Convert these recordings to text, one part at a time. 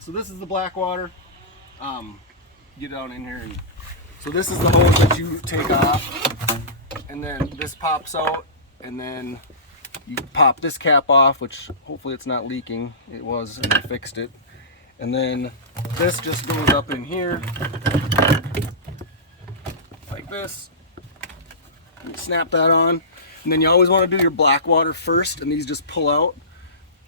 So this is the black water. Get down in here. And, so this is the hose that you take off, and then this pops out, and then you pop this cap off, which hopefully it's not leaking. It was, and I fixed it. And then this just goes up in here, like this. You snap that on, and then you always want to do your black water first, and these just pull out,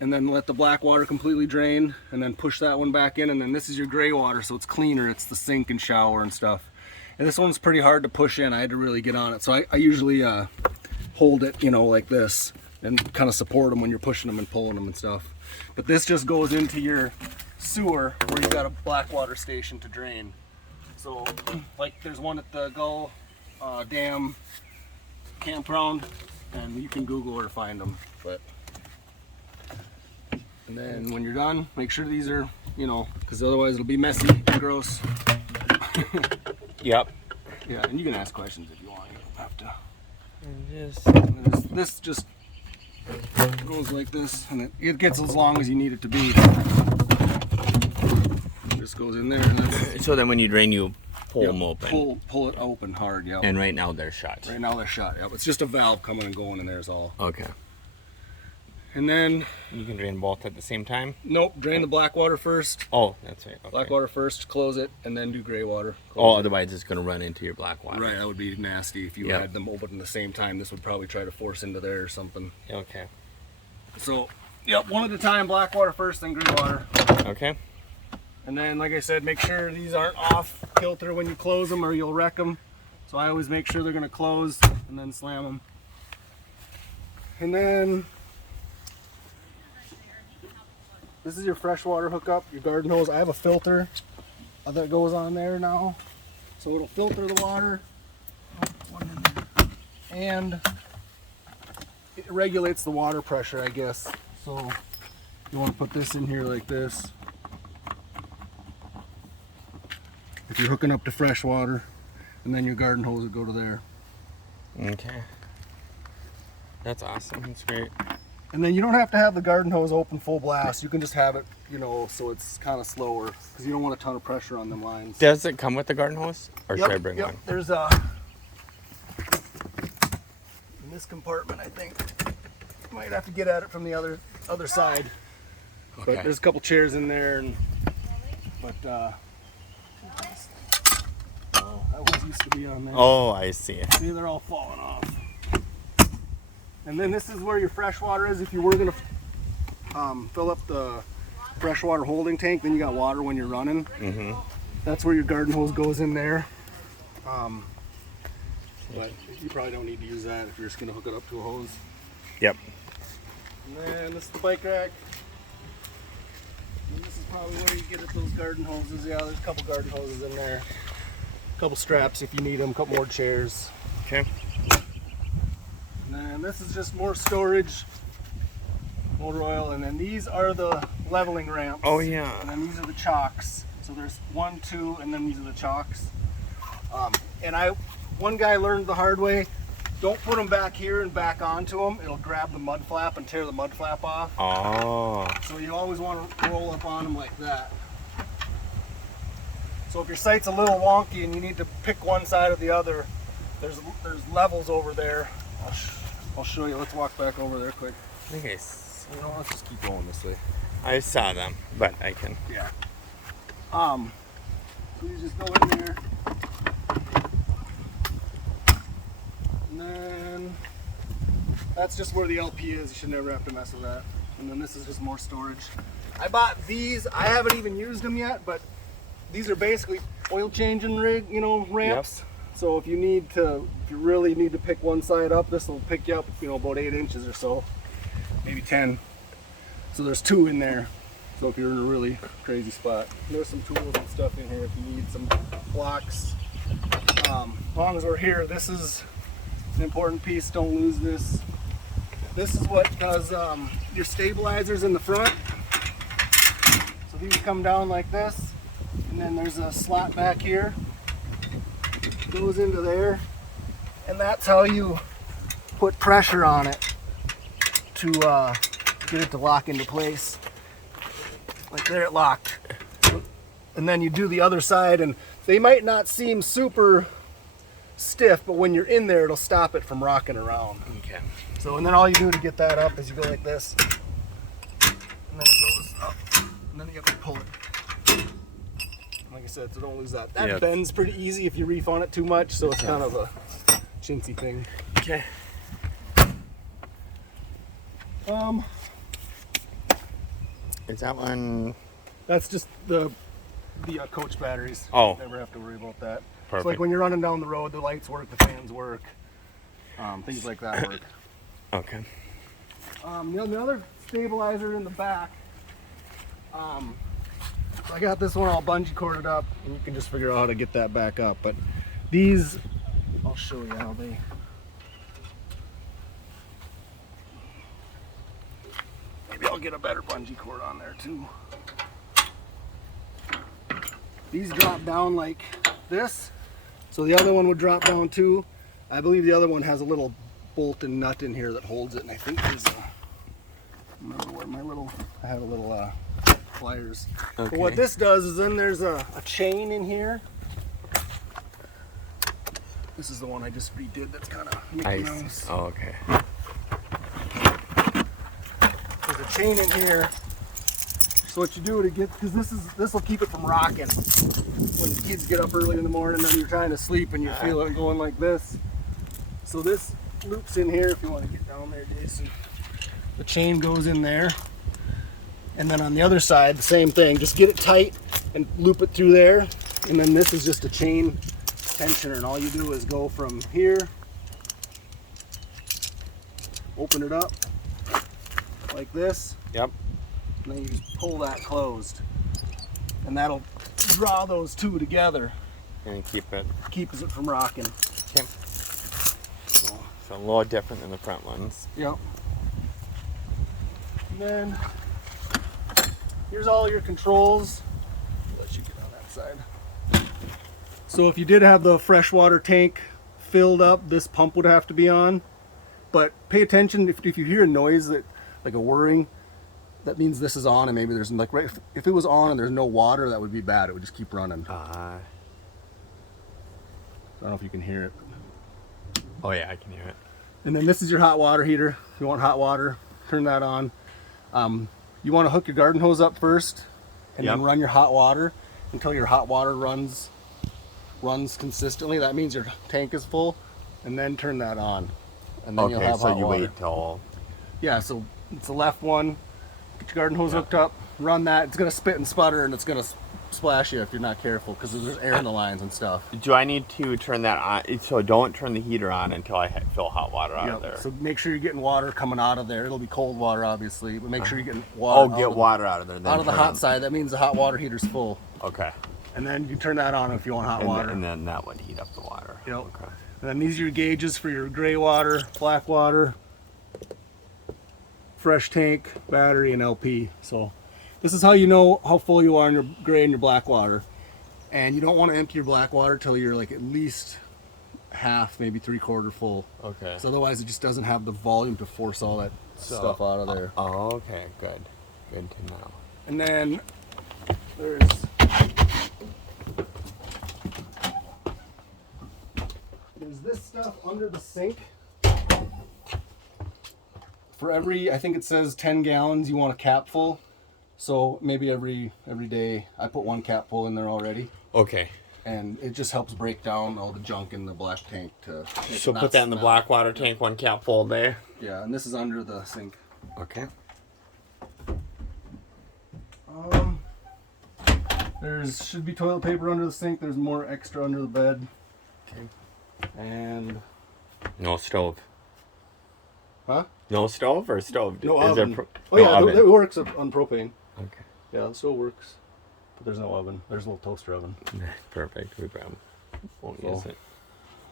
and then let the black water completely drain, and then push that one back in, and then this is your gray water, so it's cleaner. It's the sink and shower and stuff. And this one's pretty hard to push in. I had to really get on it, so I usually hold it, you know, like this, and kind of support them when you're pushing them and pulling them and stuff. But this just goes into your sewer where you got a black water station to drain. So, like, there's one at the Gull Dam campground, and you can Google or find them. But and then when you're done, make sure these are, you know, because otherwise it'll be messy and gross. Yep. Yeah, and you can ask questions if you want. You don't have to. And This just goes like this, and it gets as long as you need it to be. Just goes in there, and that's, so then when you drain, you pull them open. Pull it open hard, yeah. And right now they're shut. Right now they're shut. Yep. It's just a valve coming and going, and there's all. Okay. And then You can drain both at the same time? nope, drain the black water first. Oh, that's right. Okay. Black water first, close it, and then do gray water. Oh, otherwise it's going to run into your black water. Right, that would be nasty if you Yep. had them open at the same time. This would probably try to force into there or something. Okay. So, yep, one at a time, black water first, then gray water. Okay. And then, like I said, make sure these aren't off kilter when you close them or you'll wreck them. So I always make sure they're going to close and then slam them. And then this is your freshwater hookup, your garden hose. I have a filter that goes on there now. So it'll filter the water. And it regulates the water pressure, I guess. So you want to put this in here like this. If you're hooking up to fresh water, and then your garden hose would go to there. Okay. That's awesome. That's great. And then you don't have to have the garden hose open full blast. You can just have it, you know, so it's kind of slower, because you don't want a ton of pressure on them lines. Does it come with the garden hose? Or should I bring one? There's in this compartment, I think. You might have to get at it from the other side. Okay. But there's a couple chairs in there, and that was used to be on there. Oh, I see. See, they're all falling off. And then this is where your fresh water is. If you were gonna fill up the freshwater holding tank, then you got water when you're running. Mm-hmm. That's where your garden hose goes in there. But you probably don't need to use that if you're just gonna hook it up to a hose. Yep. And then this is the bike rack. And this is probably where you get at those garden hoses. Yeah, there's a couple garden hoses in there. A couple straps if you need them, a couple more chairs. Okay. And then this is just more storage, motor oil, and then these are the leveling ramps. Oh, yeah. And then these are the chocks. So there's 1, 2, and then these are the chocks. One guy learned the hard way, don't put them back here and back onto them. It'll grab the mud flap and tear the mud flap off. Oh. So you always want to roll up on them like that. So if your site's a little wonky and you need to pick one side or the other, there's levels over there. I'll show you. Let's walk back over there quick. I think You know, let's just keep going this way. I saw them, but I can. Yeah. So you just go in there. And then that's just where the LP is. You should never have to mess with that. And then this is just more storage. I bought these. I haven't even used them yet, but these are basically oil changing rig, you know, ramps. Yep. So if you really need to pick one side up, this will pick you up, you know, about 8 inches or so, maybe 10. So there's 2 in there. So if you're in a really crazy spot, there's some tools and stuff in here if you need some blocks. As long as we're here, this is an important piece. Don't lose this. This is what does your stabilizers in the front. So these come down like this, and then there's a slot back here. Goes into there, and that's how you put pressure on it to get it to lock into place. Like there, it locked. and then you do the other side, and they might not seem super stiff, but when you're in there, it'll stop it from rocking around. Okay. So, and then all you do to get that up is you go like this, and then it goes up, and then you have to pull it. Like I said, so don't lose that. That bends pretty easy if you reef on it too much, so it's kind of a chintzy thing. Okay. Is that one? That's just the coach batteries. Oh. Never have to worry about that. Perfect. So like when you're running down the road, the lights work, the fans work, things like that work. Okay. The other stabilizer in the back, I got this one all bungee corded up, and you can just figure out how to get that back up. But these, I'll show you how they. Maybe I'll get a better bungee cord on there too. These drop down like this, so the other one would drop down too. I believe the other one has a little bolt and nut in here that holds it, and I think there's a. Remember where my little. I have a little pliers. Okay. But what this does is then there's a chain in here. This is the one I just redid. That's kind of Mickey Mouse. Oh, okay. There's a chain in here. So what you do to get, because this will keep it from rocking. When the kids get up early in the morning and you're trying to sleep and you feel it going like this. So this loops in here if you want to get down there, Jason. The chain goes in there. And then on the other side, the same thing. Just get it tight and loop it through there. And then this is just a chain tensioner. And all you do is go from here, open it up like this. Yep. And then you just pull that closed. And that'll draw those two together. And keep it. Keeps it from rocking. Okay. So a little different than the front ones. Yep. And then here's all your controls. I'll let you get on that side. So if you did have the freshwater tank filled up, this pump would have to be on. But pay attention if you hear a noise that like a whirring, that means this is on, and maybe there's like if it was on and there's no water, that would be bad. It would just keep running. I don't know if you can hear it. Oh yeah, I can hear it. And then this is your hot water heater. If you want hot water, turn that on. You want to hook your garden hose up first, and then run your hot water until your hot water runs consistently. That means your tank is full, and then turn that on, and then you'll have hot water. Wait till. Yeah, so it's the left one. Get your garden hose hooked up. Run that. It's gonna spit and sputter, and it's gonna splash you if you're not careful because there's air in the lines and stuff. Do I need to turn that on? So don't turn the heater on until I fill hot water out of there. So make sure you're getting water coming out of there. It'll be cold water, obviously, but make sure you're getting water. Water out of there. Then out of the hot side. That means the hot water heater's full. Okay. And then you turn that on if you want hot water. And then that would heat up the water. Yep. Okay. And then these are your gauges for your gray water, black water, fresh tank, battery, and LP. So this is how you know how full you are in your gray and your black water. And you don't want to empty your black water till you're like at least half, maybe 3/4 full. Okay. So otherwise it just doesn't have the volume to force all that stuff out of there. Oh, okay. Good. Good to know. And then there's this stuff under the sink. For every, I think it says 10 gallons, you want a cap full. So maybe every day I put one cap full in there already. Okay. And it just helps break down all the junk in the black tank to. So put that in the black water tank, one cap full there. Yeah, and this is under the sink. Okay. There's should be toilet paper under the sink. There's more extra under the bed. Okay. And no stove. Huh? No stove or stove? No Is oven. There oven? It works on propane. Okay. Yeah, it still works. But there's no oven. There's a little toaster oven. Perfect. We probably won't use it.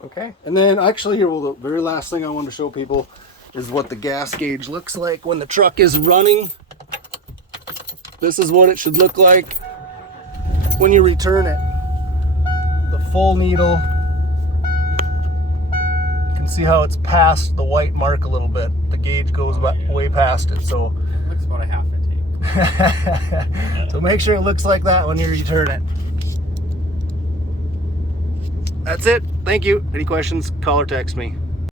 Okay. And then actually here, the very last thing I want to show people is what the gas gauge looks like when the truck is running. This is what it should look like when you return it. The full needle. You can see how it's past the white mark a little bit. The gauge goes way past it, so It looks about a half a tank. So make sure it looks like that when you turn it. That's it. Thank you. Any questions, call or text me.